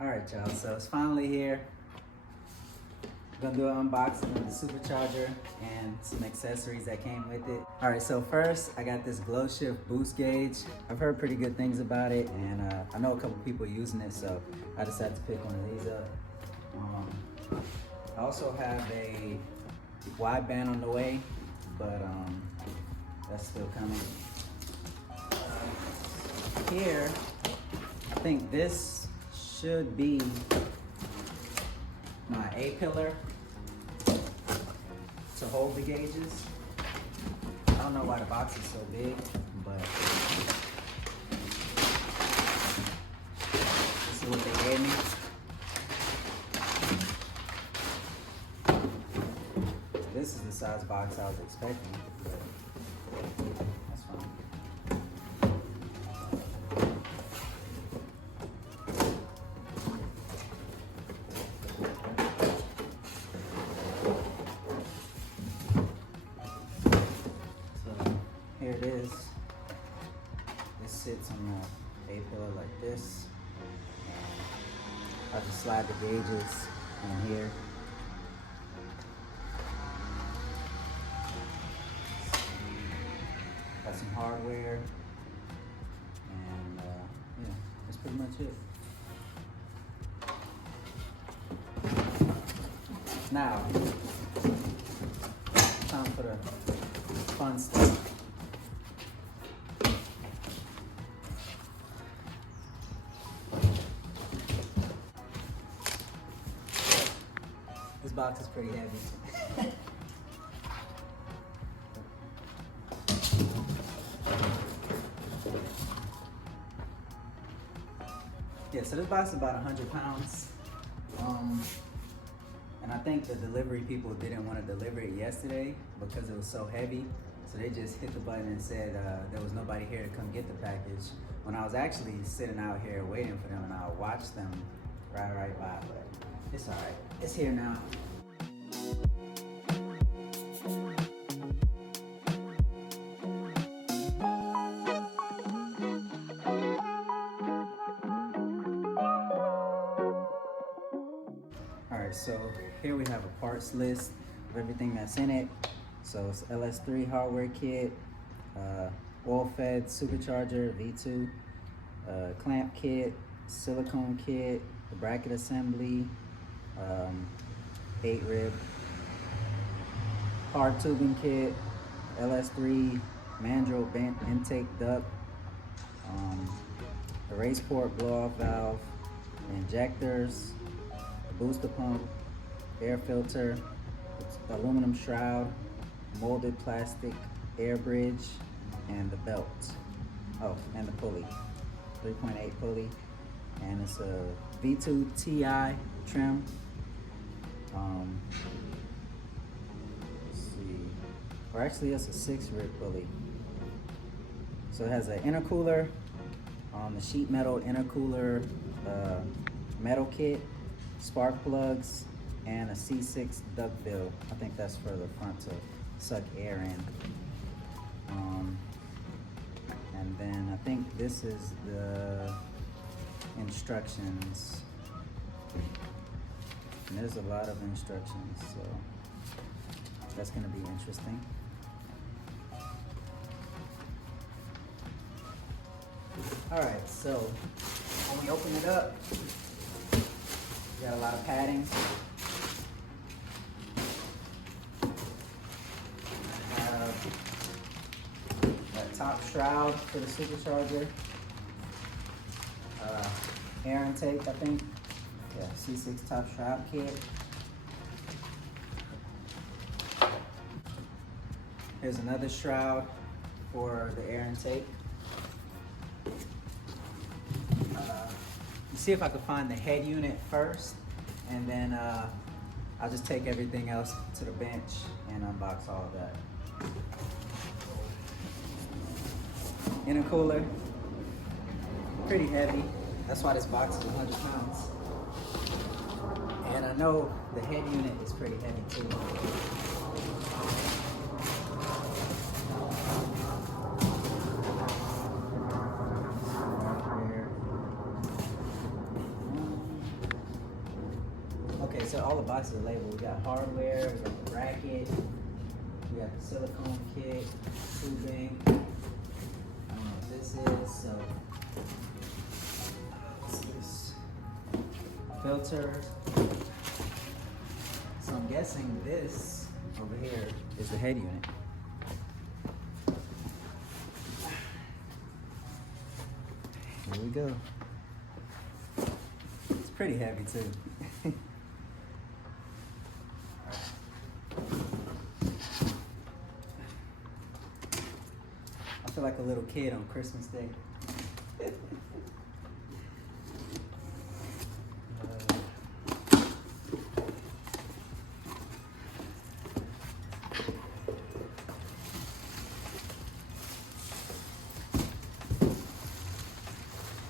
All right, y'all, so it's finally here. Gonna do an unboxing of the Supercharger and some accessories that came with it. All right, so first I got this glow shift boost gauge. I've heard pretty good things about it, and I know a couple people using it, so I decided to pick one of these up. I also have a wideband on the way, but that's still coming. Here, I think this should be my A-pillar to hold the gauges. I don't know why the box is so big, but this is what they gave me. This is the size box I was expecting, but that's fine. Here it is. This sits on the A-pillar like this. I'll just slide the gauges in here. Got some hardware, and yeah, that's pretty much it. Now, time for the fun stuff. This box is pretty heavy. Yeah, so this box is about 100 pounds. And I think the delivery people didn't want to deliver it yesterday because it was so heavy. So they just hit the button and said there was nobody here to come get the package. When I was actually sitting out here waiting for them, and I watched them ride right by, but it's all right. It's here now. Alright, so here we have a parts list of everything that's in it. So it's LS3 hardware kit, oil fed supercharger V2, clamp kit, silicone kit, the bracket assembly, 8 rib, hard tubing kit, LS3 mandrel bent intake duct, the race port blow off valve, injectors, booster pump, air filter, aluminum shroud, molded plastic air bridge, and the belt. Oh, and the pulley, 3.8 pulley, and it's a V2 TI trim. Let's see, or actually it's a 6 rib pulley. So it has an intercooler, the sheet metal intercooler metal kit, spark plugs, and a C6 duckbill. I think that's for the front to suck air in. And then I think this is the instructions. And there's a lot of instructions, so that's gonna be interesting. All right, so when we open it up, got a lot of padding. That top shroud for the supercharger. Air intake, I think. Yeah, C6 top shroud kit. Here's another shroud for the air intake. See if I can find the head unit first, and then I'll just take everything else to the bench and unbox all of that. Intercooler, pretty heavy. That's why this box is 100 pounds. And I know the head unit is pretty heavy too. Okay, so all the boxes are labeled. We got hardware, we got the bracket, we got the silicone kit, tubing. I don't know what this is, so what's this? Filter. So I'm guessing this over here is the head unit. Here we go. It's pretty heavy too. I feel like a little kid on Christmas Day.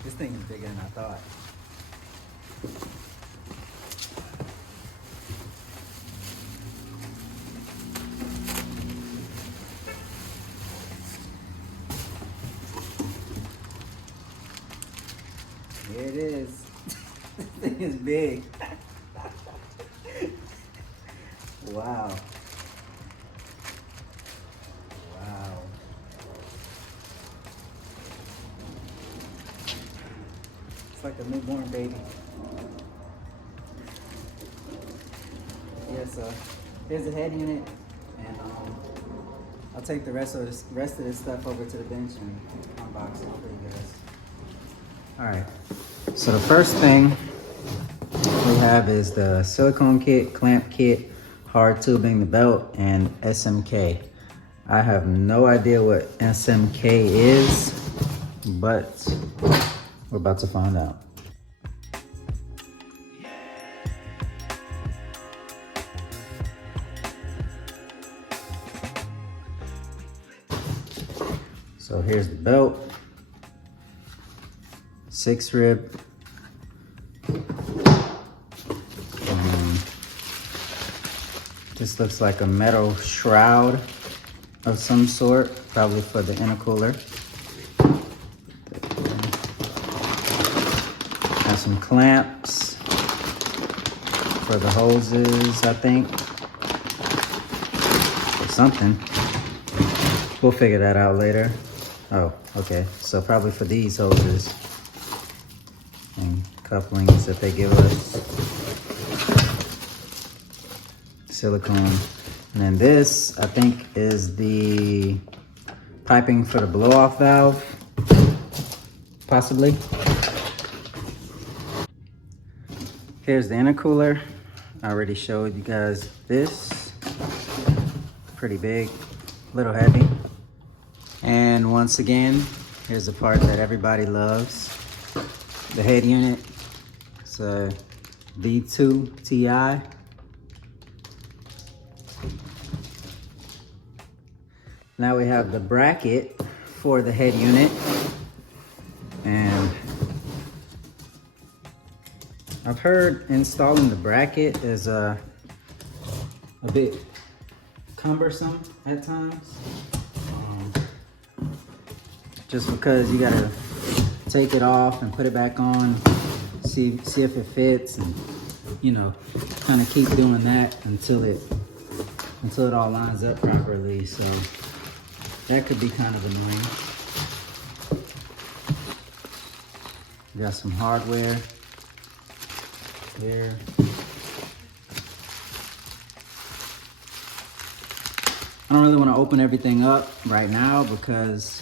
This thing is bigger than I thought. Here it is. This thing is big. Wow. Wow. It's like a newborn baby. Yeah, so here's the head unit, and I'll take the rest of this stuff over to the bench and unbox it for you guys. All right. So the first thing we have is the silicone kit, clamp kit, hard tubing, the belt, and SMK. I have no idea what SMK is, but we're about to find out. So here's the belt. 6 rib. This looks like a metal shroud of some sort, probably for the intercooler. Got some clamps for the hoses, I think, or something. We'll figure that out later. Oh, okay, so probably for these hoses and couplings that they give us. Silicone. And then this, I think, is the piping for the blow-off valve, possibly. Here's the intercooler. I already showed you guys this. Pretty big, a little heavy. And once again, here's the part that everybody loves. The head unit. It's a V2 Ti. Now we have the bracket for the head unit. And I've heard installing the bracket is a bit cumbersome at times. Just because you gotta take it off and put it back on, see if it fits, and you know, kind of keep doing that until it all lines up properly. So that could be kind of annoying. We got some hardware there. I don't really want to open everything up right now because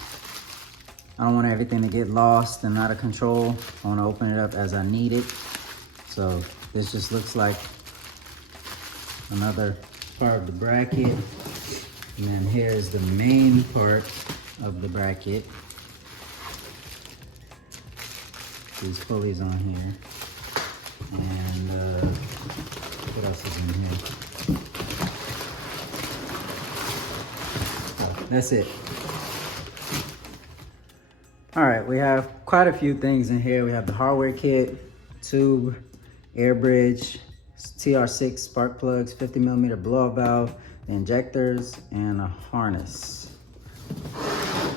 I don't want everything to get lost and out of control. I want to open it up as I need it. So this just looks like another part of the bracket. And then here's the main part of the bracket. These pulleys on here. And what else is in here? So that's it. All right, we have quite a few things in here. We have the hardware kit, tube, air bridge, TR6 spark plugs, 50mm blow-off valve, the injectors, and a harness. I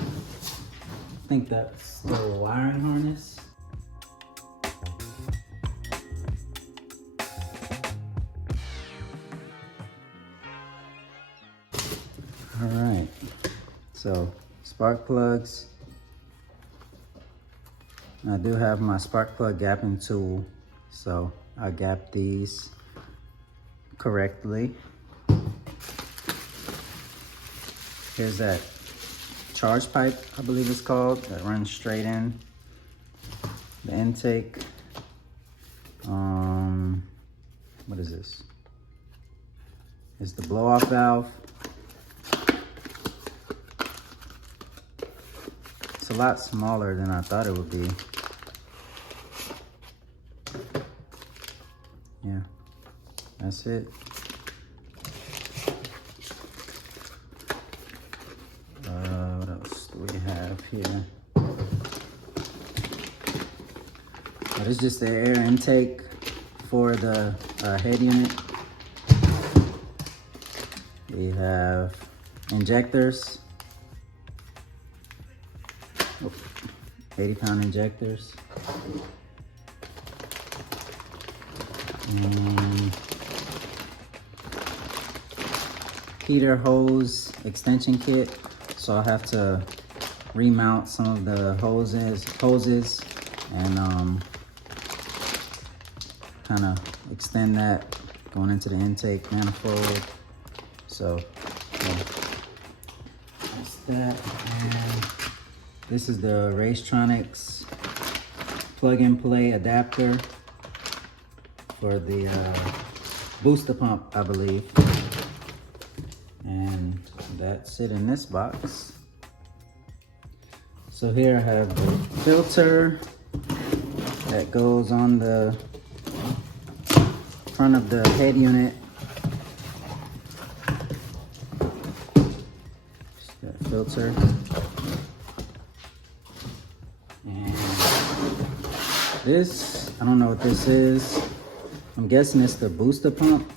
think that's the wiring harness. All right, so spark plugs. I do have my spark plug gapping tool, so I gap these correctly. Here's that charge pipe, I believe it's called, that runs straight in the intake. What is this? It's the blow off valve. It's a lot smaller than I thought it would be. Yeah, that's it. What else do we have here? This is just the air intake for the head unit. We have injectors, 80-pound injectors. And heater hose extension kit. So I'll have to remount some of the hoses and kind of extend that going into the intake manifold. So yeah, that's that. And this is the Racetronics plug and play adapter for the booster pump, I believe. And that's it in this box. So here I have the filter that goes on the front of the head unit. Just that filter. And this, I don't know what this is. I'm guessing it's the booster pump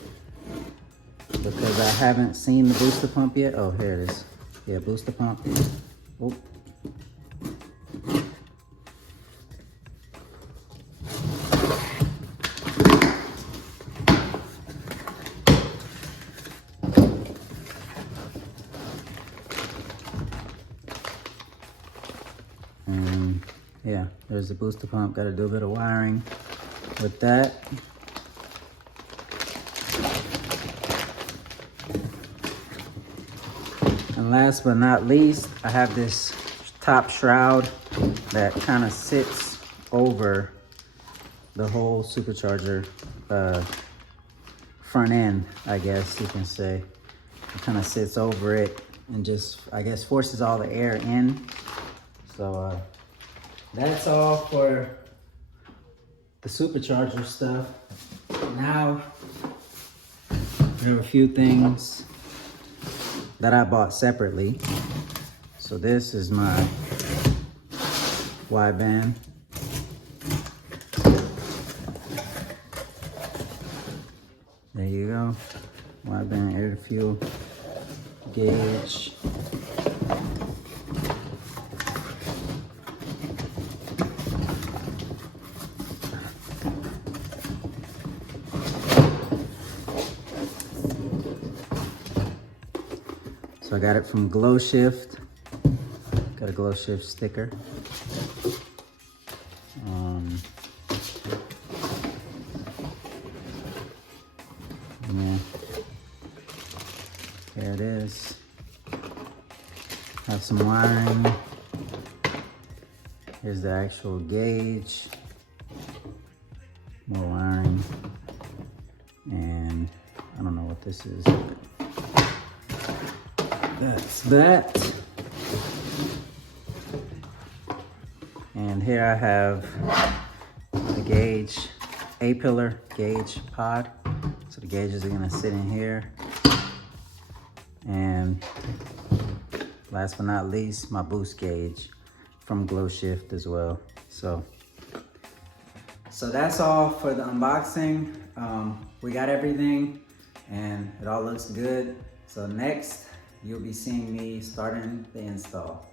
because I haven't seen the booster pump yet. Oh, here it is. Yeah, booster pump. Oh. And yeah, there's the booster pump. Got to do a bit of wiring with that. And last but not least, I have this top shroud that kind of sits over the whole Supercharger front end, I guess you can say. It kind of sits over it and just, I guess, forces all the air in. So that's all for the Supercharger stuff. Now, there are a few things that I bought separately. So this is my wideband. There you go. Wideband air to fuel gauge. So I got it from Glow Shift. Got a Glow Shift sticker. Yeah. There it is. Have some wiring. Here's the actual gauge. More wiring. And I don't know what this is. That's that. And here I have the gauge, A-pillar gauge pod. So the gauges are gonna sit in here. And last but not least, my boost gauge from Glow Shift as well. So that's all for the unboxing. We got everything and it all looks good. So next, you'll be seeing me starting the install.